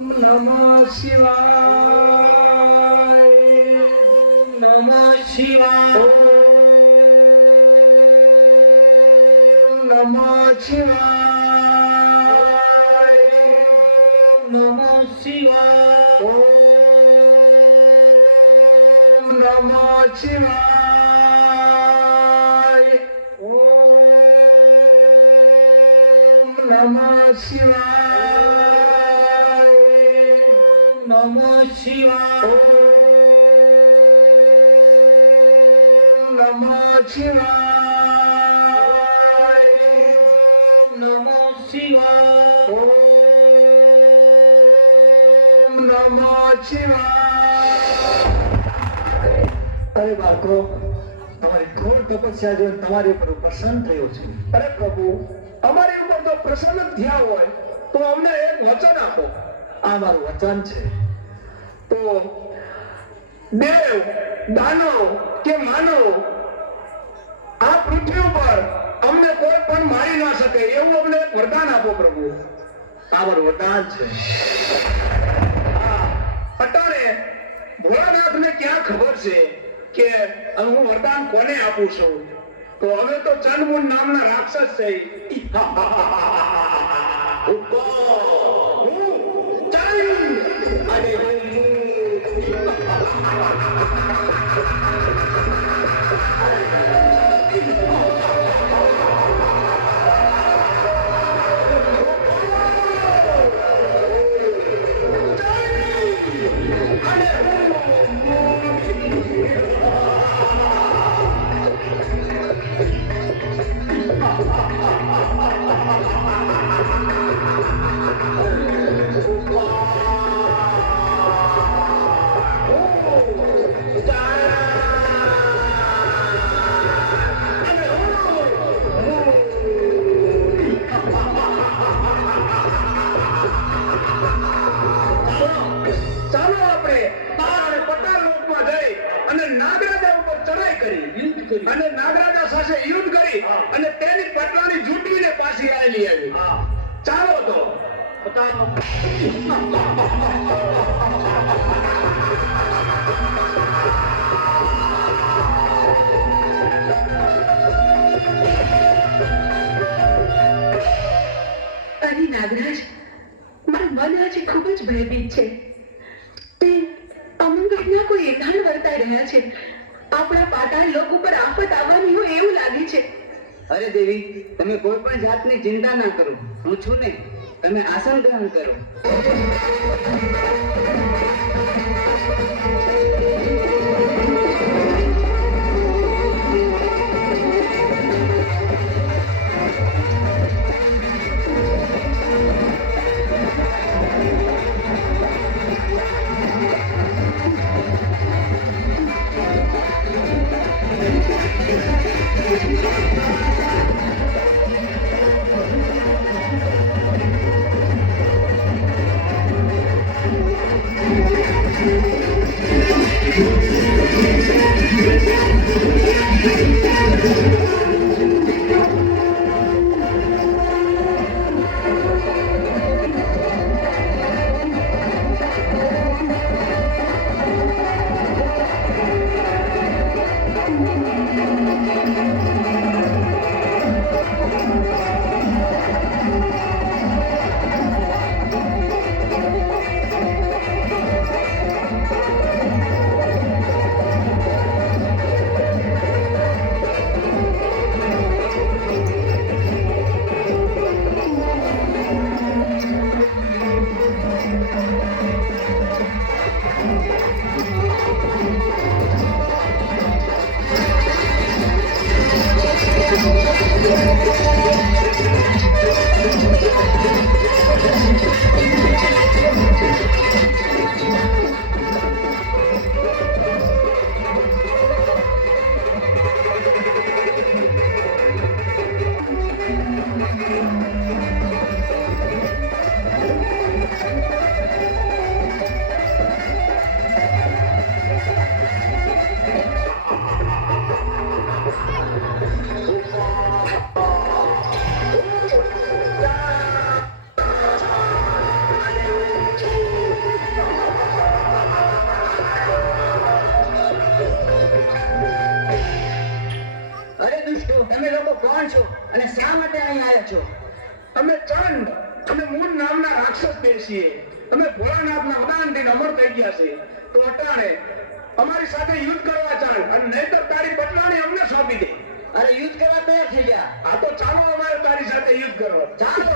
નમઃ શિવાય. નમઃ શિવાય. નમઃ શિવાય. નમઃ શિવાય. નમઃ શિવાય. નમઃ શિવાય. નમઃ શિવાય. નમઃ શિવાય. નમઃ શિવાય. નમઃ શિવાય. અરે બાળકો, તમારી ઘોર તપસ્યા જોઈને તમારી ઉપર પ્રસન્ન થયો છે. અરે પ્રભુ, અમારી ઉપર જો પ્રસન્ન થયા હોય તો અમને એક વચન આપો. આ મારું વચન છે. તો દેવ, દાનવ કે માનવ આ પૃથ્વી ઉપર અમને કોઈ પણ મારી ના શકે એવું અમને એક વરદાન આપો પ્રભુ. આ મારું વરદાન છે. અટાણે ભોળાનાથને ક્યાં ખબર છે કે હું વરદાન કોને આપું છું? તો હવે તો ચંદમુંડ નામના રાક્ષસ છે. અને નાગરાજા સાથે યુદ્ધ કરી અને તેની પટનાની જૂટવીને પાછી આવેલી આવી. ચાલો તો અરે નાગરાજ, મારું મન આજે ખૂબ જ ભયભીત છે. તે અમંગળના કોઈ એધાણ વર્તાઈ રહ્યા છે. આપણા પાતાળ લોક ઉપર આફત આવવાની હોય એવું લાગે છે. અરે દેવી, તમે કોઈ પણ જાતની ચિંતા ના કરો. હું છું ને, તમે આસન ગ્રહણ કરો. છીએ. તમે ભોળાનાથના વરદાનથી અમર થઈ ગયા છે. તો અટાણે અમારી સાથે યુદ્ધ કરવા ચાલ, અને નહીંતર તારી પટરાણી અમને સોંપી દે. અરે યુદ્ધ કરવા તૈયાર થઈ ગયા. આ તો ચાલો અમારે તારી સાથે યુદ્ધ કરવા. ચાલો.